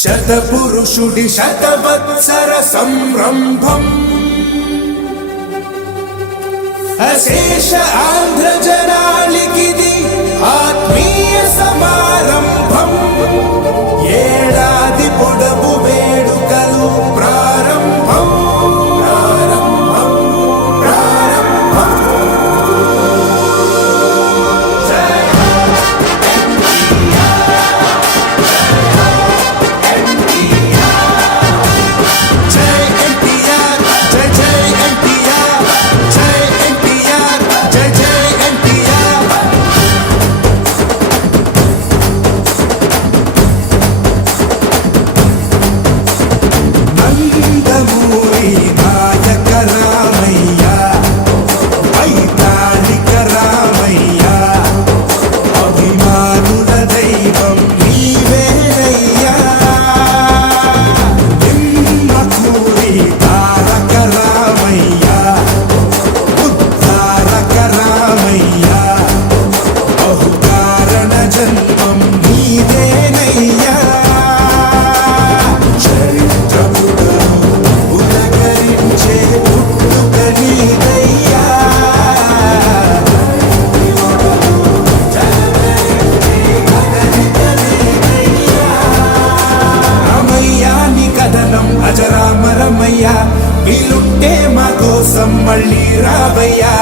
శతపురుషుడి శతవత్సర సంరంభం అశేష ఆంధ్ర జనాలికిది ఆత్మీయ సమారంభం. ఏడాది పొడవు వేడుకలు ప్రారంభం ప్రారంభం ప్రారంభం. అజరామరమయ్యా వీలుంటే మా కోసం మళ్ళీ రావయ్యా.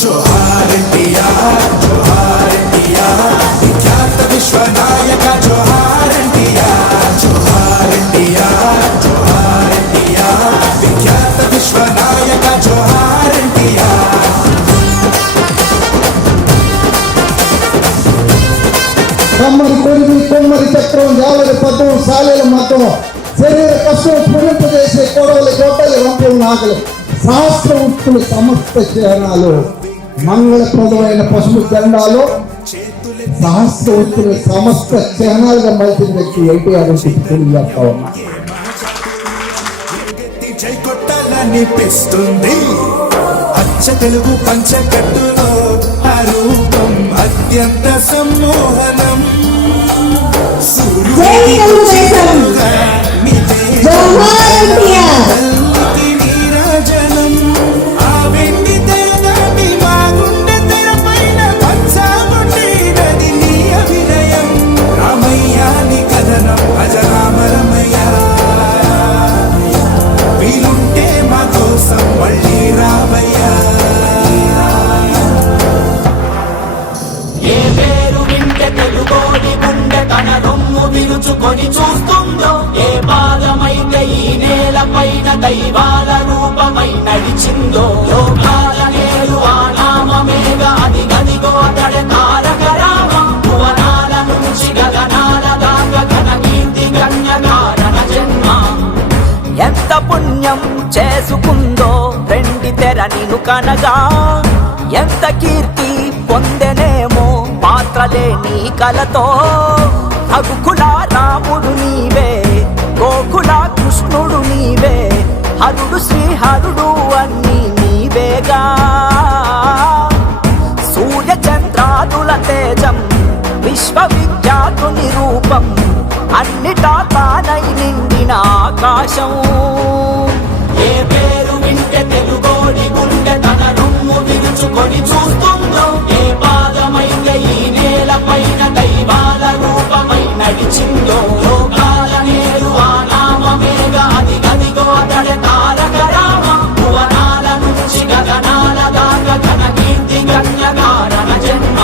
జోహార్ ఎన్టీఆర్ జోహార్ ఎన్టీఆర్ విఖ్యాత విశ్వనాయక జోహార్ ఎన్టీఆర్ జోహార్ ఎన్టీఆర్ జోహార్ ఎన్టీఆర్ విఖ్యాత విశ్వనాయక జోహార్ ఎన్టీఆర్. కమ్మరి కొడివి కొమ్మరి చక్రం జాలరి పద్మం సాలెల మతం శరీర కష్టం పుణింపజేసే కొడవలి గొడ్డలి రంపులు నాగలు సహస్ర ఉత్తులు సమస్త చిహ్నాలు మంగళప్రదమైన పశువు జెండాలో సహస్ర ఉత్తులు సమస్త చిహ్నాలుగా మలిచిన వ్యక్తి ఎన్టీఆర్ తెలియజేస్తా ఉన్నా. జై కొట్టాలనిపిస్తుంది అచ్చ తెలుగు పంచకట్టులో ఆ రూపం అత్యంత సమ్మోహనం. నీరాజనం ఆ వెండి తెరదాటి మా గుండె తెర పైన పచ్చాముండేది నీ అభినయం. రామయ్య నీ కథనం అజరామరమయ్య వీలుంటే మా కోసం మళ్ళీ రావయ్యా. ఏ పేరు వింటే తెలుగోడి గుండె తన రొమ్ము విరుచుకొని చూస్తుందో, ఏ పాదమైతే ఈ నేల పైన దైవాల రూపమై నడిచిందో, లోకాల నేడు ఆ నామమేగా అది గదిగో అతడే తారక రామ. భువనాల నుంచి గగనాల దాకా ఘన కీర్తి గణ్యకారణ జన్మ. ఎంత పుణ్యం చేసుకుందో వెండి తెర నిన్ను కనగా, ఎంత కీర్తి పొందెనేమో పాత్రలే నీ కలతో. రఘుకుల రాముడు నీవే, గోకుల కృష్ణుడు నీవే, హరుడు శ్రీహరుడు అన్నీ నీవేగా. సూర్య చంద్రాదుల తేజం విశ్వవిఖ్యాతుని రూపం, అన్నిటా తానై నిండిన ఆకాశం. ఏ పేరు వింటే తెలుగోడి గుండె తన రొమ్ము విరుచుకొని చూస్తుందో, ఏ పాదమైతే ఈ నేల పైన దైవాల రూపమై నడిచిందో, లోకాల నేడు ఆ నామమేగా అది గదిగో అతడే తారక రామ. భువనాల నుంచి గగనాల దాకా ఘన కీర్తి గణ్యకారణ జన్మ.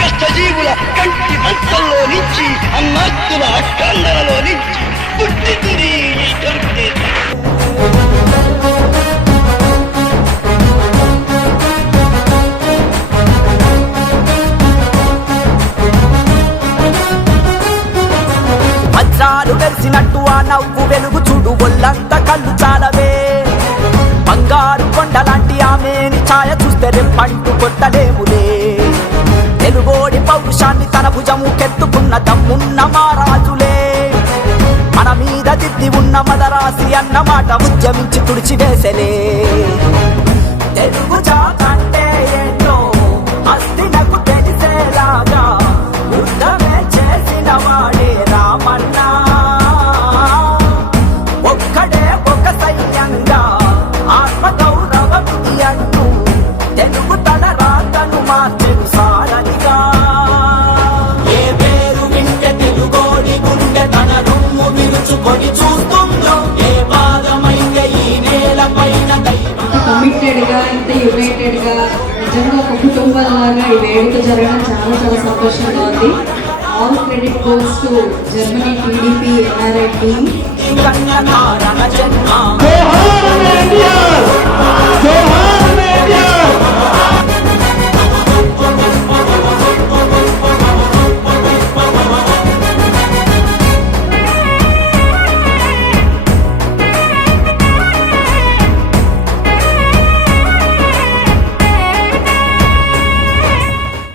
కష్టజీవుల కంటి మంటల్లో నుంచి అన్నాస్తుల అక్కందరలో నుంచి పుట్టితురి దొరికితే వజ్రాలు వెలిసినట్టు ఆ నవ్వు వెలుగు చూడు ఒళ్ళంత కళ్ళు చాలవే. బంగారు కొండలాంటి ఆమెని ఛాయ చూస్తే రెప్పంటూ కొట్టలేములే. తెలుగోడి పౌరుషాన్ని తన భుజము కెత్తుకున్న దమ్మున్న మారాజులే. మన మీద దిద్ది ఉన్న మదరాసి అన్నమాట ఉద్యమించి తుడిచివేసలే. తెలుగు జాతంటే ఏంటో అస్తినకు తెలిసేలాగా యుద్ధమే చేసినవా నిజంగా ఒక కుటుంబంలాగా ఈ వేడుక జరగడం చాలా చాలా సంతోషంగా ఉంది. All credit goes to Germany TDP NRI team. కన్య కారణ జన్మ జోహార్ ఇండియా, జోహార్